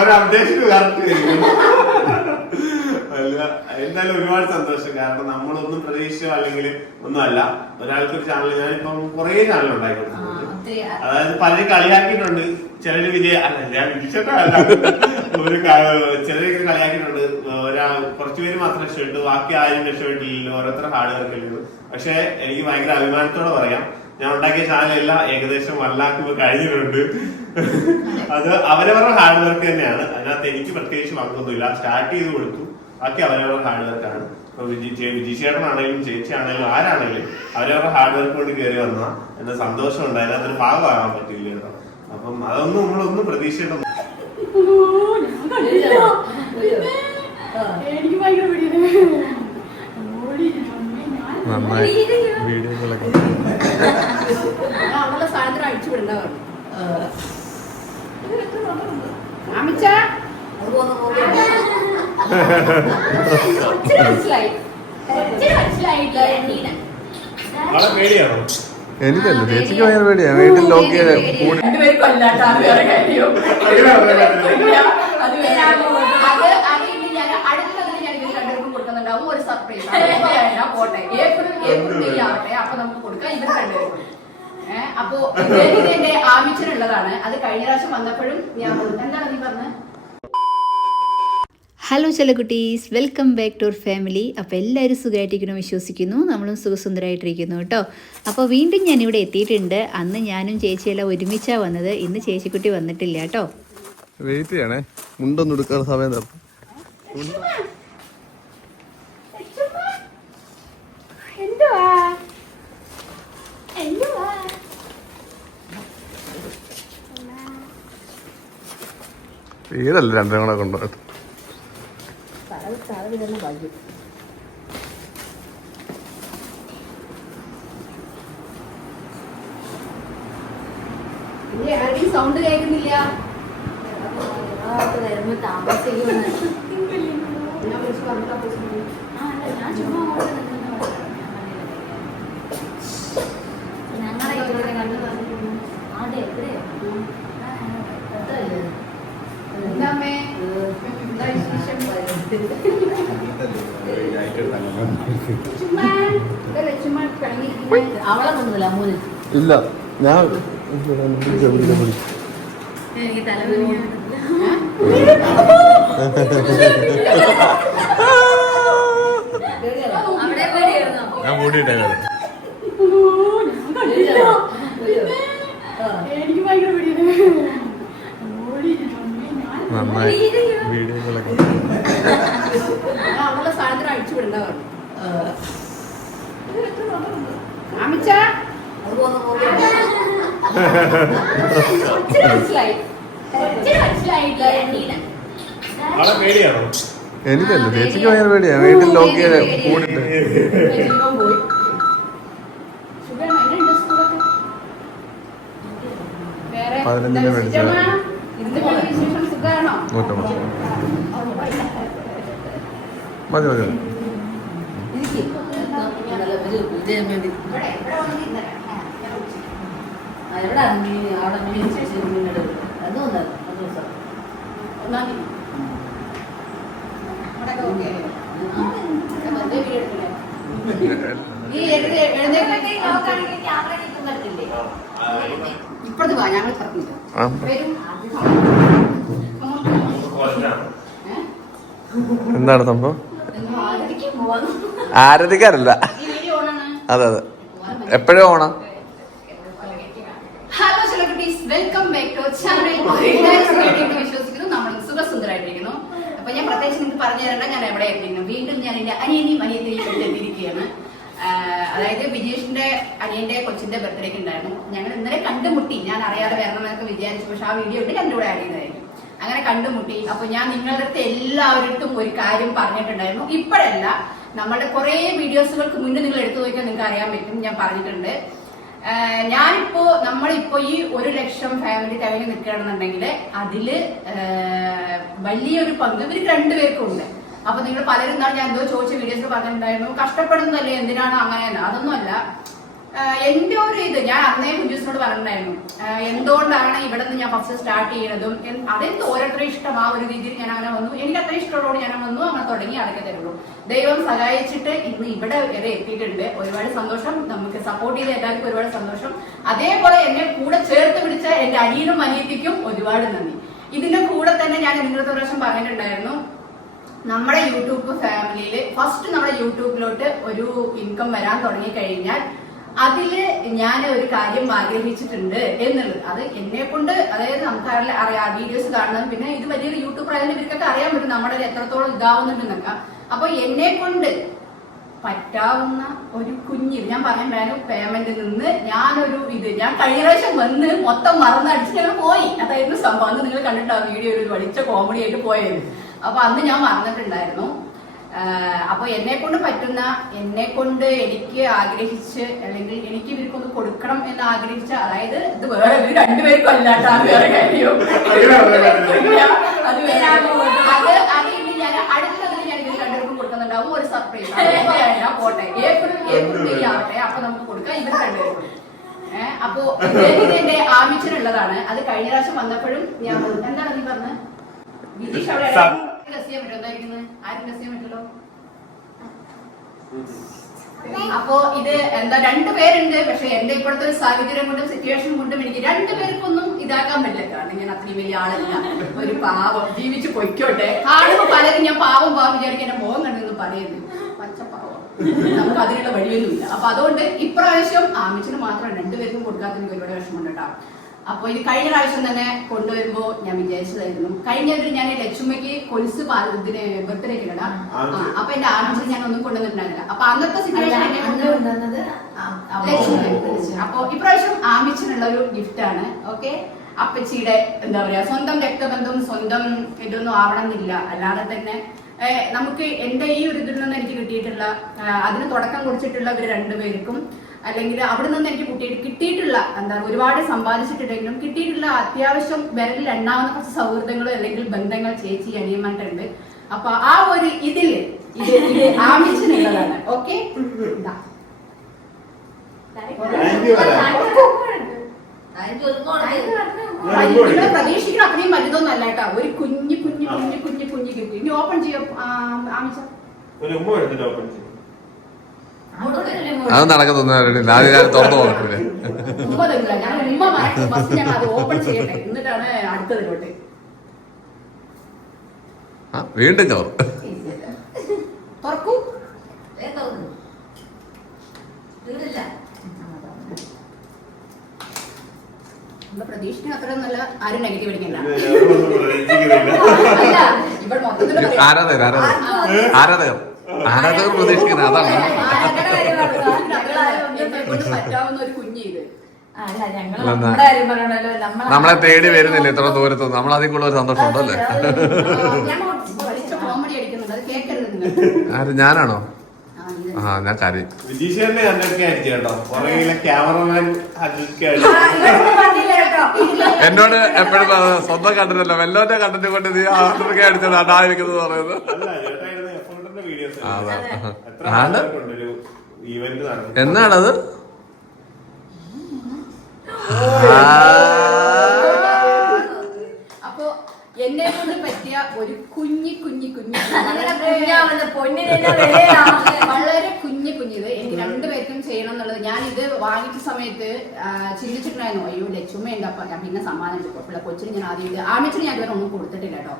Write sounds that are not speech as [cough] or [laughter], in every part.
ഓരോ updation correct അല്ല എന്തായാലും ഒരുപാട് സന്തോഷം. കാരണം നമ്മളൊന്നും പ്രതീക്ഷിച്ചോ അല്ലെങ്കിൽ ഒന്നുമല്ല. ഒരാൾക്ക് ഒരു ചാനൽ ഞാനിപ്പം കുറേ ചാനൽ ഉണ്ടായിട്ടുണ്ട് അതായത് പലരും കളിയാക്കിയിട്ടുണ്ട്. ചിലര് വിജയ അല്ല ഞാൻ വിജയിച്ചിട്ടല്ല ഒരു ചിലരൊക്കെ കളിയാക്കിയിട്ടുണ്ട്. ഒരാൾ കുറച്ചുപേര് മാത്രം രക്ഷപ്പെട്ടു. ബാക്കി ആരും രക്ഷപ്പെട്ടില്ലല്ലോ. ഓരോരുത്തർ ഹാർഡ് വർക്ക് പക്ഷെ എനിക്ക് ഭയങ്കര അഭിമാനത്തോടെ പറയാം. ഞാൻ ഉണ്ടാക്കിയ ചാനലെല്ലാം ഏകദേശം വൺ ലാക്ക് കഴിഞ്ഞിട്ടുണ്ട്. അത് അവരവരുടെ ഹാർഡ് വർക്ക് തന്നെയാണ്. അതിനകത്ത് എനിക്ക് പ്രത്യേകിച്ച് പങ്കൊന്നുമില്ല. സ്റ്റാർട്ട് ചെയ്ത് കൊടുത്തു. ബാക്കി അവരവരുടെ ഹാർഡ് വർക്കാണ് ഇപ്പൊ വിജി വിജി ചേട്ടനാണെങ്കിലും ചേച്ചി ആണെങ്കിലും ആരാണെങ്കിലും അവരവരുടെ ഹാർഡ് വർക്ക് കൊണ്ട് കയറി വന്ന എന്ന സന്തോഷമുണ്ട്. അതിനകത്തൊരു ഭാഗമാകാൻ പറ്റില്ല കേട്ടോ. അപ്പം അതൊന്നും നമ്മളൊന്നും പ്രതീക്ഷിച്ചിട്ടൊന്നും പേടിയാണോ? എനിക്കല്ല ചേച്ചിക്ക് ഭയങ്കര പേടിയാ. വീട്ടിൽ ലോക്ക് ചെയ്ത് കൂടി അപ്പൊ ഇത് എന്റെ ആമിച്ചനുള്ളതാണ് അത് കഴിഞ്ഞ പ്രാവശ്യം വന്നപ്പോഴും ഞാൻ. എന്താണ് നീ പറഞ്ഞത് hello ചെലക്കുട്ടീസ് welcome back to our family അപ്പോൾ എല്ലാവരും സുഖമായിട്ടിരിക്കുന്നു വിശ്വസിക്കുന്നു. നമ്മളും സുഖസുന്ദരമായിട്ടിരിക്കുന്നു കേട്ടോ. അപ്പോൾ വീണ്ടും ഞാനിവിടെ എത്തിയിട്ടുണ്ട്. അന്ന് ഞാനും ചേച്ചിയെല്ലാം ഒരുമിച്ചാണ് വന്നത്. ഇന്ന് ചേച്ചിക്കുട്ടി വന്നിട്ടില്ല കേട്ടോ. വെയിറ്റ് ചെയ്യണേ. മുണ്ടൊന്നും എടുക്കാൻ സമയം ഏതല്ല എന്തുവാ? എന്തുവാ? തീരല്ല കൊണ്ടുപോയിട്ട് ഇനി ആരുടെയും സൗണ്ട് കേൾക്കുന്നില്ല. താമസിക്കുന്നു ഞാൻ വിളിച്ച് സുഖം. ഞാൻ ചുമ്മാ അങ്ങോട്ട് നിന്നു ഞങ്ങളെ ഇവിടെ കണ്ടു പറഞ്ഞിരുന്നു അതെ എത്രയോ എന്താ അമ്മേ? എന്താ വിശേഷം? ചുമ്മാ ഇതല്ലേ ചുമ്മാ പിണങ്ങിയിരിക്കുന്നെ? അവളെ കൊണ്ടുവല്ല അമ്മൂൽ ഇല്ല ഞാൻ ഞാൻ കൂടിയിട്ടേ എനിക്ക് ഭയങ്കര നന്നായി. എനിക്കല്ല ചേച്ചിക്ക് ഭയങ്കര പേടിയാ. വീട്ടിൽ ലോക്ക് ചെയ്ത് കൂടിട്ട്. പതിനഞ്ചിന്? നോക്കാം മതി. മതി മതി. എവിടെ മീൻ അവിടെ മീൻ അതും ഇപ്പഴത്തെ വാ ഞങ്ങൾ? എന്താണ് സംഭവം ഓണാണ് അതെ അതെ. എപ്പോഴും Onam? Hello celebrities welcome back to channel വിശ്വസിക്കുന്നു നമ്മൾ സുഖസുന്ദരായിട്ടിരിക്കുന്നു. അപ്പൊ ഞാൻ പ്രത്യേകിച്ച് നിങ്ങൾക്ക് പറഞ്ഞു തരണ്ട ഞാൻ എവിടെ എത്തിയിരുന്നു വീണ്ടും ഞാൻ എന്റെ അനിയനെയും അനിയത്തിനെയും എത്തിയിരിക്കുകയാണ്. അതായത് വിജേഷിന്റെ അനിയന്റെ കൊച്ചിന്റെ ബർത്ത്ഡേക്ക് ഉണ്ടായിരുന്നു. ഞങ്ങൾ ഇന്നലെ കണ്ടുമുട്ടി. ഞാൻ അറിയാതെ വരണമെന്നൊക്കെ വിചാരിച്ചു. പക്ഷെ ആ വീഡിയോ ഇട്ട് രണ്ടുകൂടെ ആഡ് ചെയ്തായിരുന്നു അങ്ങനെ കണ്ടുമുട്ടി. അപ്പൊ ഞാൻ നിങ്ങളുടെ അടുത്ത് എല്ലാവരുടെ അടുത്തും ഒരു കാര്യം പറഞ്ഞിട്ടുണ്ടായിരുന്നു. ഇപ്പോഴല്ല നമ്മളുടെ കുറെ വീഡിയോസുകൾക്ക് മുന്നേ നിങ്ങൾ എടുത്തു നോക്കിയാൽ നിങ്ങൾക്ക് അറിയാൻ പറ്റും ഞാൻ പറഞ്ഞിട്ടുണ്ട്. ഞാനിപ്പോ നമ്മളിപ്പോ ഈ ഒരു ലക്ഷം ഫാമിലി കഴിഞ്ഞ് നിൽക്കുകയാണെന്നുണ്ടെങ്കിൽ അതിൽ വലിയൊരു പങ്ക് ഇവർക്ക് രണ്ടുപേർക്കും ഉണ്ട് അപ്പൊ നിങ്ങൾ പലരും എന്താണ് ഞാൻ എന്തോ ചോദിച്ച വീഡിയോസിൽ പറഞ്ഞിട്ടുണ്ടായിരുന്നു. കഷ്ടപ്പെടുന്നതല്ലേ എന്തിനാണ് അങ്ങനെ? അതൊന്നുമല്ല. എന്റെ ഒരു ഇത് ഞാൻ അന്നേ കുഞ്ചൂസിനോട് പറഞ്ഞിട്ടുണ്ടായിരുന്നു. എന്തുകൊണ്ടാണ് ഇവിടെ നിന്ന് ഞാൻ ഫസ്റ്റ് സ്റ്റാർട്ട് എൻ- അതെന്ത് ഓരോരുത്തരും ഇഷ്ടം ആ ഒരു രീതിയിൽ ഞാൻ അങ്ങനെ വന്നു. എനിക്ക് അത്ര ഇഷ്ടമുള്ളതുകൊണ്ട് ഞാൻ വന്നു അങ്ങനെ തുടങ്ങി അതൊക്കെ തരുള്ളൂ ദൈവം സഹായിച്ചിട്ട് ഇന്ന് ഇവിടെ വരെ എത്തിയിട്ടുണ്ട്. ഒരുപാട് സന്തോഷം. നമുക്ക് സപ്പോർട്ട് ചെയ്ത എല്ലാവർക്കും ഒരുപാട് സന്തോഷം. അതേപോലെ എന്നെ കൂടെ ചേർത്ത് പിടിച്ച എന്റെ അനിയനും അനിയത്തിക്കും ഒരുപാട് നന്ദി. ഇതിന്റെ കൂടെ തന്നെ ഞാൻ നിങ്ങളുടെ പ്രാവശ്യം പറഞ്ഞിട്ടുണ്ടായിരുന്നു. നമ്മുടെ യൂട്യൂബ് ഫാമിലിയിൽ ഫസ്റ്റ് നമ്മുടെ യൂട്യൂബിലോട്ട് ഒരു ഇൻകം വരാൻ തുടങ്ങി കഴിഞ്ഞാൽ അതിൽ ഞാൻ ഒരു കാര്യം ആഗ്രഹിച്ചിട്ടുണ്ട് എന്നുള്ളത്. അത് എന്നെ കൊണ്ട് അതായത് നമുക്ക് അറിയ- വീഡിയോസ് കാണണം പിന്നെ ഇത് വലിയൊരു യൂട്യൂബർ ആയാലും ഇവർക്കൊക്കെ അറിയാൻ പറ്റും നമ്മുടെ എത്രത്തോളം ഇതാവുന്നുണ്ടെന്നൊക്കെ. അപ്പൊ എന്നെ കൊണ്ട് പറ്റാവുന്ന ഒരു കുഞ്ഞ് ഞാൻ പറയാൻ വേണം പേയ്മെന്റ് നിന്ന് ഞാനൊരു ഇത് ഞാൻ കഴിഞ്ഞ പ്രാവശ്യം വന്ന് മൊത്തം മറന്നടിച്ച് ഞങ്ങൾ പോയി. അതായിരുന്നു സംഭവം. നിങ്ങൾ കണ്ടിട്ടാ വീഡിയോ ഒരു വലിച്ച കോമഡി ആയിട്ട് പോയത്? അപ്പൊ അന്ന് ഞാൻ മറന്നിട്ടുണ്ടായിരുന്നു. അപ്പൊ എന്നെ കൊണ്ട് പറ്റുന്ന എന്നെ കൊണ്ട് എനിക്ക് ആഗ്രഹിച്ച് അല്ലെങ്കിൽ എനിക്ക് ഇവർക്കൊന്ന് കൊടുക്കണം എന്ന് ആഗ്രഹിച്ച അതായത് ഇത് വേറെ ഇവർ രണ്ടുപേർക്കും അല്ലാട്ടാണ് [laughs] അത് വേറെ കാര്യം അത് വേറെ അത് അത് ഇനി ഞാൻ അടുത്തതിൽ ഞാൻ ഇതിൽ രണ്ടുപേർക്കും കൊടുക്കുന്നുണ്ടാവും. ഒരു സർപ്രൈസ് പോട്ടെ ഏപ്രിൽ ഏപ്രിൽ മെയ് ആവട്ടെ. അപ്പൊ നമുക്ക് കൊടുക്കാം ഇവർ രണ്ടുപേർക്കും. അപ്പോ ഇത് എന്റെ ആമിച്ചിനുള്ളതാണ് അത് കഴിഞ്ഞ പ്രാവശ്യം വന്നപ്പോഴും ഞാൻ എന്താണ് നീ പറഞ്ഞത്? വിജീഷ് അവിടെ ചെയ്യാൻ എന്തായിരിക്കുന്നത് ആരും ചെയ്യാൻ അപ്പോ ഇത് എന്താ രണ്ടുപേരുണ്ട് പക്ഷെ എന്റെ ഇപ്പോഴത്തെ ഒരു സാഹചര്യം കൊണ്ടും സിറ്റുവേഷൻ കൊണ്ടും എനിക്ക് രണ്ടുപേർക്കൊന്നും ഇതാക്കാൻ പറ്റില്ല. കാരണം ഞാൻ അത്രയും വലിയ ആളല്ല. ഒരു പാവം. ജീവിച്ച് പൊയ്ക്കോട്ടെ. കാണുമ്പോ പലരും ഞാൻ പാവം പാവം വിചാരിക്കും എന്റെ മോഹം കണ്ടെന്ന് പറയുന്നു. പച്ചപ്പാവം നമുക്ക് അതിനുള്ള വഴിയൊന്നുമില്ല. അപ്പൊ അതുകൊണ്ട് ഇപ്രാവശ്യം ആമിച്ചിന് മാത്രം രണ്ടുപേർക്കും കൊടുക്കാത്ത എനിക്ക് ഒരുപാട് വിഷമം കേട്ടോ. അപ്പൊ ഇത് കഴിഞ്ഞ പ്രാവശ്യം തന്നെ കൊണ്ടുവരുമ്പോ ഞാൻ വിചാരിച്ചതായിരുന്നു. കഴിഞ്ഞതിൽ ഞാൻ ലക്ഷ്മിക്ക് കൊലുസ് പാലത്തിന് ഇതിന് ബർത്ത്ഡേക്ക് ഇടാം അപ്പൊ എന്റെ ആമിച്ചിന് ഞാൻ ഒന്നും കൊണ്ടുവന്നിട്ടുണ്ടായിരുന്നില്ല. അപ്പൊ അന്നത്തെ സിറ്റുവേഷൻ അപ്പൊ ഇപ്രാവശ്യം ആമിച്ചിനുള്ള ഒരു ഗിഫ്റ്റ് ആണ്. ഓക്കെ? അപ്പച്ചിയുടെ എന്താ പറയാ സ്വന്തം രക്തബന്ധം സ്വന്തം ഇതൊന്നും ആവണമെന്നില്ല. അല്ലാതെ തന്നെ നമുക്ക് എന്റെ ഈ ഒരു ഇതിൽ നിന്ന് എനിക്ക് കിട്ടിയിട്ടുള്ള അതിന് തുടക്കം കുറിച്ചിട്ടുള്ള ഇവർ രണ്ടുപേർക്കും അല്ലെങ്കിൽ അവിടെ നിന്ന് എനിക്ക് കിട്ടിയിട്ട് കിട്ടിയിട്ടുള്ള എന്താ ഒരുപാട് സമ്പാദിച്ചിട്ടുണ്ടെങ്കിലും കിട്ടിയിട്ടുള്ള അത്യാവശ്യം വിരലിൽ എണ്ണാവുന്ന കുറച്ച് സൗഹൃദങ്ങളോ അല്ലെങ്കിൽ ബന്ധങ്ങൾ ചേച്ചി അനിയന്മാരുണ്ട് അപ്പൊ ആ ഒരു ഇതിൽ ഇത് ഓക്കെ പ്രതീക്ഷിക്കണം അത്രയും വലുതൊന്നല്ല കേട്ടോ. ഒരു കുഞ്ഞു കുഞ്ഞു കുഞ്ഞു കുഞ്ഞു കുഞ്ഞു കിട്ടി. ഇനി ഓപ്പൺ ചെയ്യോ? ആമിച്ച. ഒരു ഉമ്മ എടുത്തിട്ട് ഓപ്പൺ ചെയ്യും. അത്? നടക്കത്തൊന്നും ആദ്യം ഞാൻ തുറന്നു അടുത്തതിലോട്ട് ആ വീണ്ടും ചോറ്. ആരാധകർ ആരാധകർ. ആരാധകർ. ആരാധകർ പ്രതീക്ഷിക്കുന്നത്. അതാണ്. നമ്മളെ- തേടി വരുന്നില്ല ഇത്ര ദൂരത്ത് നമ്മൾ അതിൽ ഒരു സന്തോഷം ഉണ്ടല്ലേ? [laughs] ഞാൻ വലിച്ച കോമഡി അടിക്കുന്നുണ്ട് അത് കേൾക്കരുത് നിങ്ങൾ. ആര് ഞാനാണോ? ആ, ഞാൻ കാര്യം. എന്നോട് എപ്പോഴും സ്വന്തം കണ്ടിട്ടല്ലോ വെല്ലോന്റെ കണ്ടിട്ട് കൊണ്ട് നീ ആർക്കൊക്കെ അടിച്ചത് അടായിരിക്കുന്നത് പറയുന്നത്. എന്നാണത്? അപ്പൊ എന്നെ കൊണ്ട് പറ്റിയ ഒരു കുഞ്ഞി കുഞ്ഞി കുഞ്ഞി. [laughs] [laughs] വളരെ കുഞ്ഞി കുഞ്ഞിത് എനിക്ക് രണ്ടുപേർക്കും ചെയ്യണം എന്നുള്ളത്. ഞാൻ ഇത് വാങ്ങിച്ച സമയത്ത് ചിന്തിച്ചിട്ടുണ്ടായിരുന്നു അയ്യോ ലക്ഷ്മി ഉണ്ട് അപ്പൊ ഞാൻ പിന്നെ സമ്മാനം എടുക്കും. പിള്ള കൊച്ചിന് ഞാൻ ആദ്യം ഇത് ആമിച്ചിന് ഞാൻ ഇതുവരെ ഒന്നും കൊടുത്തിട്ടില്ല കേട്ടോ.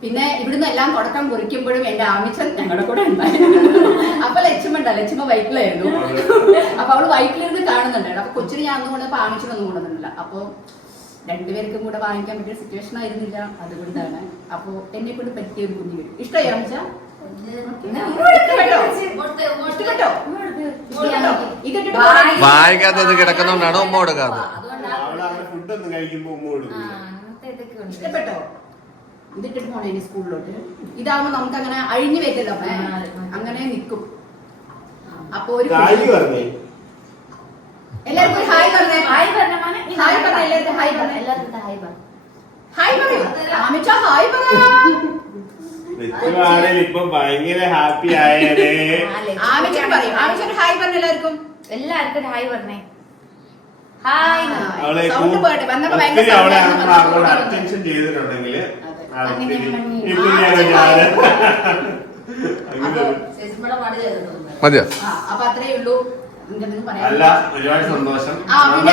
പിന്നെ ഇവിടുന്ന് എല്ലാം തുടക്കം കുറിക്കുമ്പോഴും എന്റെ ആമിച്ചൻ ഞങ്ങളുടെ കൂടെ ഉണ്ടായിരുന്നു. അപ്പൊ ലക്ഷ്മ ഉണ്ടോ ലക്ഷ്മ ബൈക്കിലായിരുന്നു അപ്പൊ അവൾ ബൈക്കിലിരുന്ന് കാണുന്നുണ്ടായിരുന്നു. അപ്പൊ കൊച്ചിന് ഞാൻ ഒന്നും കൊണ്ടപ്പോ ആമിച്ചനൊന്നും കൊണ്ടുവന്നില്ല അപ്പൊ രണ്ടുപേർക്കും കൂടെ വാങ്ങിക്കാൻ പറ്റിയ സിറ്റുവേഷൻ ആയിരുന്നില്ല. അതുകൊണ്ടാണ്. അപ്പൊ എന്നെ കൊണ്ട് പറ്റിയ ഒരു കുഞ്ഞു വീട് ഇഷ്ടമായി ആമിച്ച? വായിക്കാത്തത് കിടക്കുന്നോണ്ടാണ് ഉമ്മ കൊടുക്കാത്തത്. ഇഷ്ടപ്പെട്ടോ? ഇതിട്ടിട്ട് പോണേ ഇനി സ്കൂളിലോട്ട്. ഇതാവുമ്പോ നമുക്ക് അങ്ങനെ അഴിഞ്ഞു അപ്പൊ. അങ്ങനെ നിക്കും. അപ്പൊ ഒരു പറഞ്ഞേ. എല്ലാവർക്കും ഒരു ഹായ് പറഞ്ഞേ. ഹായ് പറഞ്ഞ നീ ഹായ് പറഞ്ഞ എല്ലാവർക്കും ഹായ് പറഞ്ഞേ. എല്ലാവർക്കും ഹായ് പറ. ഹായ് പറയൂ അമിച്ച ഹായ് പറ. ലക്ഷ്യമാണെങ്കിൽ ഇപ്പൊ ഭയങ്കര ഹാപ്പി ആയേനെ. ആ, ലക്ഷ്മി ആമിച്ചൻ പറയും. ആമിച്ചൻ ഹായ് പറഞ്ഞ എല്ലാവർക്കും. എല്ലാവർക്കും ഹായ് പറഞ്ഞേ. ഹായ്. അവളെ സൗണ്ട് പോയിട്ട് വന്നപ്പോ ഭയങ്കര ഒത്തിരി നമ്മൾ അറ്റൻഷൻ ചെയ്തിട്ടുണ്ടെങ്കിൽ മതിയോ? ആ അപ്പൊ അത്രേ ഉള്ളൂ. അല്ല ഒരുപാട് സന്തോഷം. അല്ല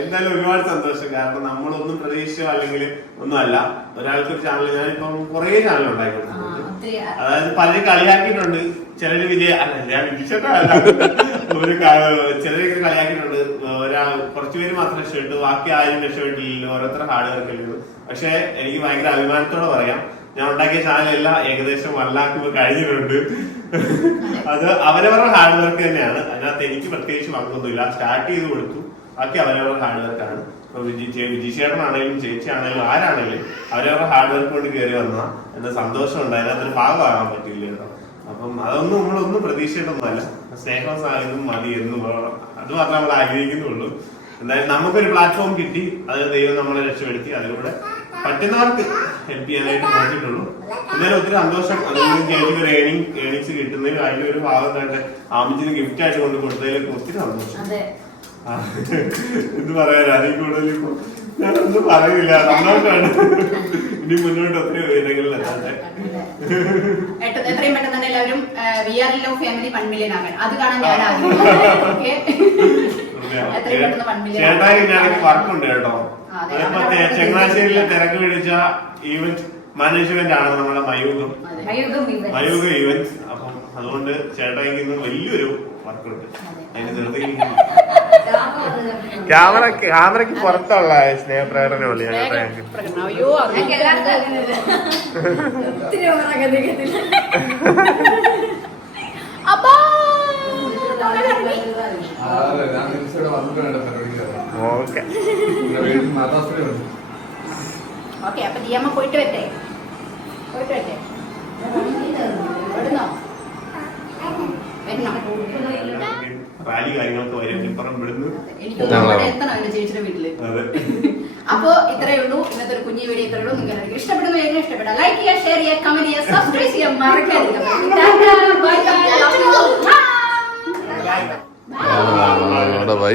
എന്തായാലും ഒരുപാട് സന്തോഷം. കാരണം നമ്മളൊന്നും പ്രതീക്ഷയോ അല്ലെങ്കിൽ ഒന്നും അല്ല ഒരാൾക്ക് ഒരു ചാനൽ ഞാനിപ്പം കുറേ ചാനൽ ഉണ്ടായിട്ടുണ്ട് ഒത്തിരി അതായത് പലരും കളിയാക്കിയിട്ടുണ്ട്. ചിലര് വിജയ അല്ല ഞാൻ വിജയിച്ചിട്ടല്ല ഒരു ചിലര് കളിയാക്കിയിട്ടുണ്ട്. ഒരാ കുറച്ചുപേര് മാത്രം രക്ഷപ്പെട്ടു. ബാക്കി ആരും രക്ഷപ്പെട്ടില്ലല്ലോ ഓരോരുത്തർ ഹാർഡ് വർക്ക് ചെയ്തു. പക്ഷെ എനിക്ക് ഭയങ്കര അഭിമാനത്തോടെ പറയാം. ഞാൻ ഉണ്ടാക്കിയ ചാനലെല്ലാം ഏകദേശം വൺ ലാക്ക് കഴിഞ്ഞിട്ടുണ്ട്. അത് അവരവരുടെ ഹാർഡ് വർക്ക് തന്നെയാണ്. അതിനകത്ത് എനിക്ക് പ്രത്യേകിച്ച് വർക്കൊന്നുമില്ല സ്റ്റാർട്ട് ചെയ്ത് കൊടുത്തു. ബാക്കി അവരവരുടെ ഹാർഡ് വർക്കാണ് ആണ്. വിജി ചേ- വിജി ചേട്ടനാണെങ്കിലും ചേച്ചി ആണെങ്കിലും ആരാണെങ്കിലും അവരവരുടെ ഹാർഡ് വർക്ക് കൊണ്ട് കയറി വന്ന എന്റെ സന്തോഷമുണ്ട്. അതിനകത്തൊരു ഭാഗമാകാൻ പറ്റില്ല കേട്ടോ. അപ്പം അതൊന്നും നമ്മളൊന്നും പ്രതീക്ഷയിട്ടൊന്നുമല്ല സ്നേഹം സാഹിത്യം മതി എന്ന് അത് മാത്രമേ നമ്മൾ ആഗ്രഹിക്കുന്നുള്ളൂ. എന്തായാലും നമുക്കൊരു പ്ലാറ്റ്ഫോം കിട്ടി. അത് ദൈവം നമ്മളെ രക്ഷപ്പെടുത്തി. അതിലൂടെ പറ്റുന്നവർക്ക് ഹെൽപ്പ് ചെയ്യാനായിട്ട് നോക്കിയിട്ടുള്ളൂ. എന്തായാലും ഒത്തിരി സന്തോഷം. ചേച്ചിക്ക് ഒരു ഏണിങ് ഏണിങ്സ് കിട്ടുന്നതിൽ അതിന്റെ ഒരു ഭാഗം കണ്ട് ആമിച്ചിന് ഗിഫ്റ്റ് ആയിട്ട് കൊണ്ട് കൊടുത്തതിലൊക്കെ ഒത്തിരി സന്തോഷം. എന്ത് പറയാൻ അതിൽ കൂടുതൽ ഞാനൊന്നും പറയുന്നില്ല നന്നായിട്ടാണ് ഇനി മുന്നോട്ട് ഒത്തിരി എത്രയും പെട്ടെന്ന് തന്നെ എല്ലാവരും V R law family one million ആകാൻ. അത് കാണാൻ ഞാൻ ചേട്ടായി ഞാനൊക്കെ വർക്കുണ്ട് കേട്ടോ. അതെ. അതിപ്പോ ചങ്ങനാശ്ശേരിയിലെ തിരക്ക് പിടിച്ച ഈവന്റ് മാനേജ്മെന്റ് ആണ് നമ്മുടെ മയൂഖം. മയൂഖം ഈവന്റ് അപ്പം അതുകൊണ്ട് ചേട്ടായിക്ക് ഇന്ന് വലിയൊരു വർക്കുണ്ട് അതിന് ധൃതി ക്യാമറ ക്യാമറക്ക് പുറത്തുള്ള സ്നേഹപ്രകടനം ഓക്കെ. ഓക്കെ അപ്പൊ ദിയമ്മ പോയിട്ട് വരട്ടെ? പോയിട്ട് വരട്ടെ? വരുന്നോ? വരണോ റാലി കാര്യങ്ങളൊക്കെ വരും ഇപ്പുറം ഇവിടുന്ന് അതെ. [laughs] അപ്പൊ ഇത്രയേ ഉള്ളൂ. ഇന്നത്തെ ഒരു കുഞ്ഞു വീഡിയോ ഇത്രയേ ഉള്ളൂ. നിങ്ങൾക്ക് ഇഷ്ടപ്പെടുകയായിരുന്നു ഇഷ്ടപ്പെടാം? ലൈക്ക് ചെയ്യുക ഷെയർ ചെയ്യുക കമന്റ് ചെയ്യുക സബ്സ്ക്രൈബ് ചെയ്യാൻ മറക്കാതിരിക്കുക ബൈ